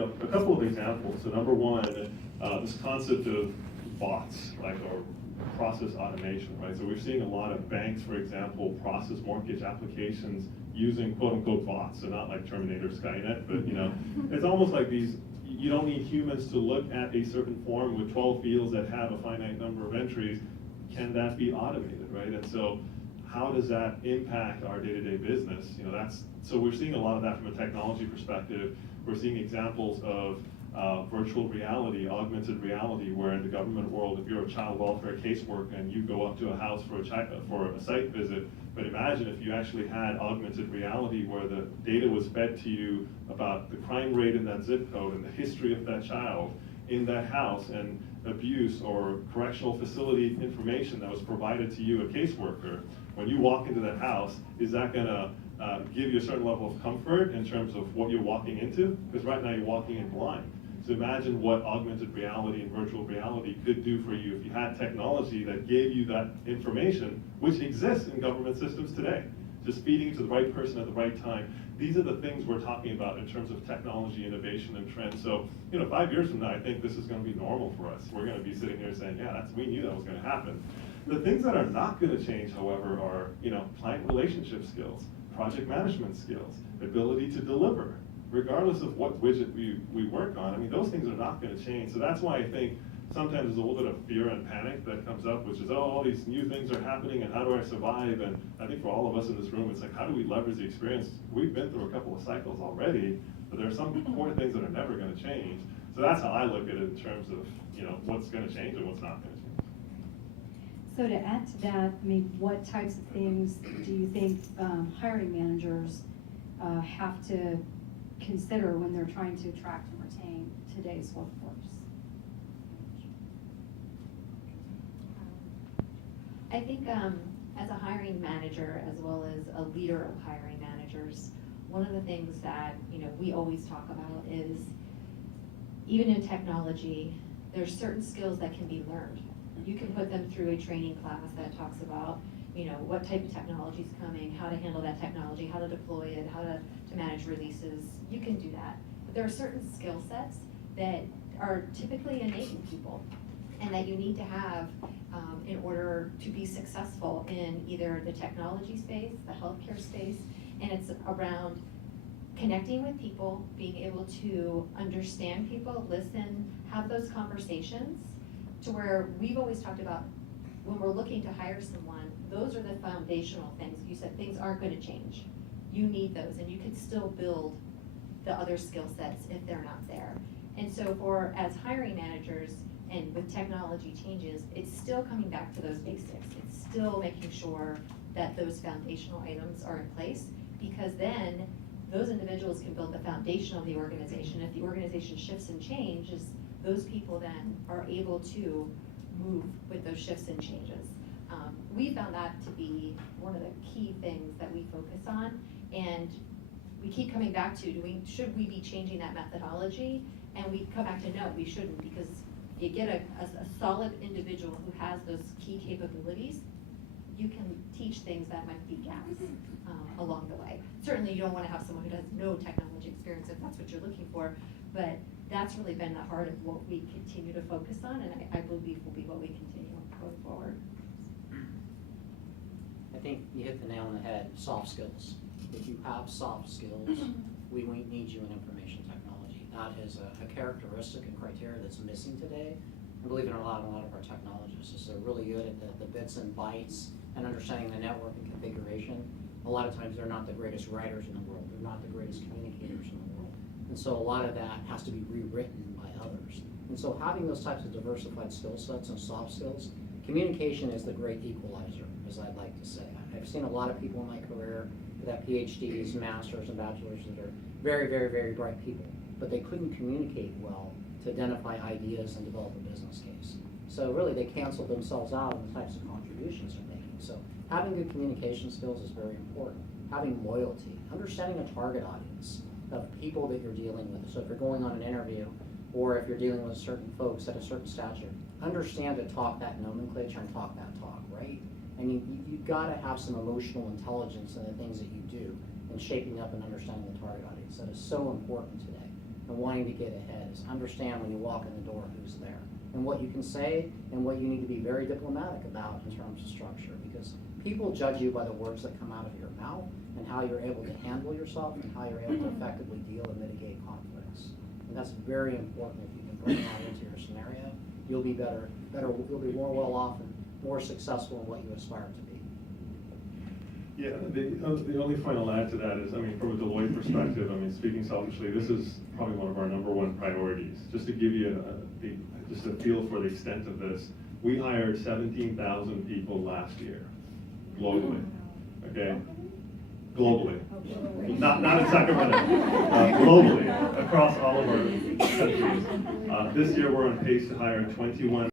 a couple of examples. So number one, this concept of bots, like, or process automation, right? So we're seeing a lot of banks, for example, process mortgage applications using quote unquote bots. So not like Terminator Skynet, but it's almost like these, you don't need humans to look at a certain form with 12 fields that have a finite number of entries. Can that be automated, right? And so how does that impact our day-to-day business? So we're seeing a lot of that from a technology perspective. We're seeing examples of virtual reality, augmented reality, where in the government world, if you're a child welfare caseworker and you go up to a house for a site visit, but imagine if you actually had augmented reality where the data was fed to you about the crime rate in that zip code and the history of that child in that house, and abuse or correctional facility information that was provided to you, a caseworker. When you walk into that house, is that gonna give you a certain level of comfort in terms of what you're walking into? Because right now you're walking in blind. So imagine what augmented reality and virtual reality could do for you if you had technology that gave you that information, which exists in government systems today. Just feeding it to the right person at the right time. These are the things we're talking about in terms of technology, innovation, and trends. So, 5 years from now, I think this is going to be normal for us. We're going to be sitting here saying, yeah, we knew that was going to happen. The things that are not going to change, however, are, client relationship skills, project management skills, ability to deliver, regardless of what widget we work on. I mean, those things are not going to change. So that's why I think sometimes there's a little bit of fear and panic that comes up, which is, all these new things are happening and how do I survive? And I think for all of us in this room, it's like, how do we leverage the experience? We've been through a couple of cycles already, but there are some core things that are never going to change. So that's how I look at it in terms of, what's going to change and what's not going to change. So to add to that, I mean, what types of things do you think hiring managers have to consider when they're trying to attract and retain today's workforce? I think as a hiring manager, as well as a leader of hiring managers, one of the things that we always talk about is, even in technology, there's certain skills that can be learned. You can put them through a training class that talks about what type of technology is coming, how to handle that technology, how to deploy it, how to manage releases. You can do that. But there are certain skill sets that are typically innate in people and that you need to have in order to be successful in either the technology space, the healthcare space, and it's around connecting with people, being able to understand people, listen, have those conversations, to where we've always talked about when we're looking to hire someone, those are the foundational things. You said things aren't going to change. You need those, and you can still build the other skill sets if they're not there. And so as hiring managers, and with technology changes, it's still coming back to those basics. It's still making sure that those foundational items are in place, because then those individuals can build the foundation of the organization. If the organization shifts and changes, those people then are able to move with those shifts and changes. We found that to be one of the key things that we focus on, and we keep coming back to, should we be changing that methodology? And we come back to no, we shouldn't, because you get a solid individual who has those key capabilities, you can teach things that might be gaps along the way. Certainly you don't want to have someone who has no technology experience if that's what you're looking for, but that's really been the heart of what we continue to focus on, and I believe will be what we continue going forward. I think you hit the nail on the head, soft skills. If you have soft skills, we need you in information technology. That is a characteristic and criteria that's missing today. And believe it or not, a lot of our technologists is they're really good at the bits and bytes and understanding the network and configuration. A lot of times they're not the greatest writers in the world. They're not the greatest communicators in the world. And so a lot of that has to be rewritten by others. And so having those types of diversified skill sets and soft skills, communication is the great equalizer, as I'd like to say. I've seen a lot of people in my career that have PhDs, masters, and bachelors that are very, very, very bright people, but they couldn't communicate well to identify ideas and develop a business case. So really they canceled themselves out on the types of contributions they're making. So having good communication skills is very important. Having loyalty, understanding a target audience of people that you're dealing with. So if you're going on an interview, or if you're dealing with certain folks at a certain stature, understand to talk that nomenclature and talk that talk, right? And you've got to have some emotional intelligence in the things that you do and shaping up and understanding the target audience. That is so important today. and wanting to get ahead is understand when you walk in the door who's there and what you can say and what you need to be very diplomatic about in terms of structure, because people judge you by the words that come out of your mouth and how you're able to handle yourself and how you're able to effectively deal and mitigate conflicts. And that's very important. If you can bring that into your scenario, you'll be you'll be more well off and more successful in what you aspire to be. Yeah, the only point I'll add to that is, I mean, from a Deloitte perspective, I mean, speaking selfishly, this is probably one of our #1 priorities. Just to give you just a feel for the extent of this, we hired 17,000 people last year, globally, okay? Globally, not in Sacramento, globally, across all of our countries. This year, we're on pace to hire 21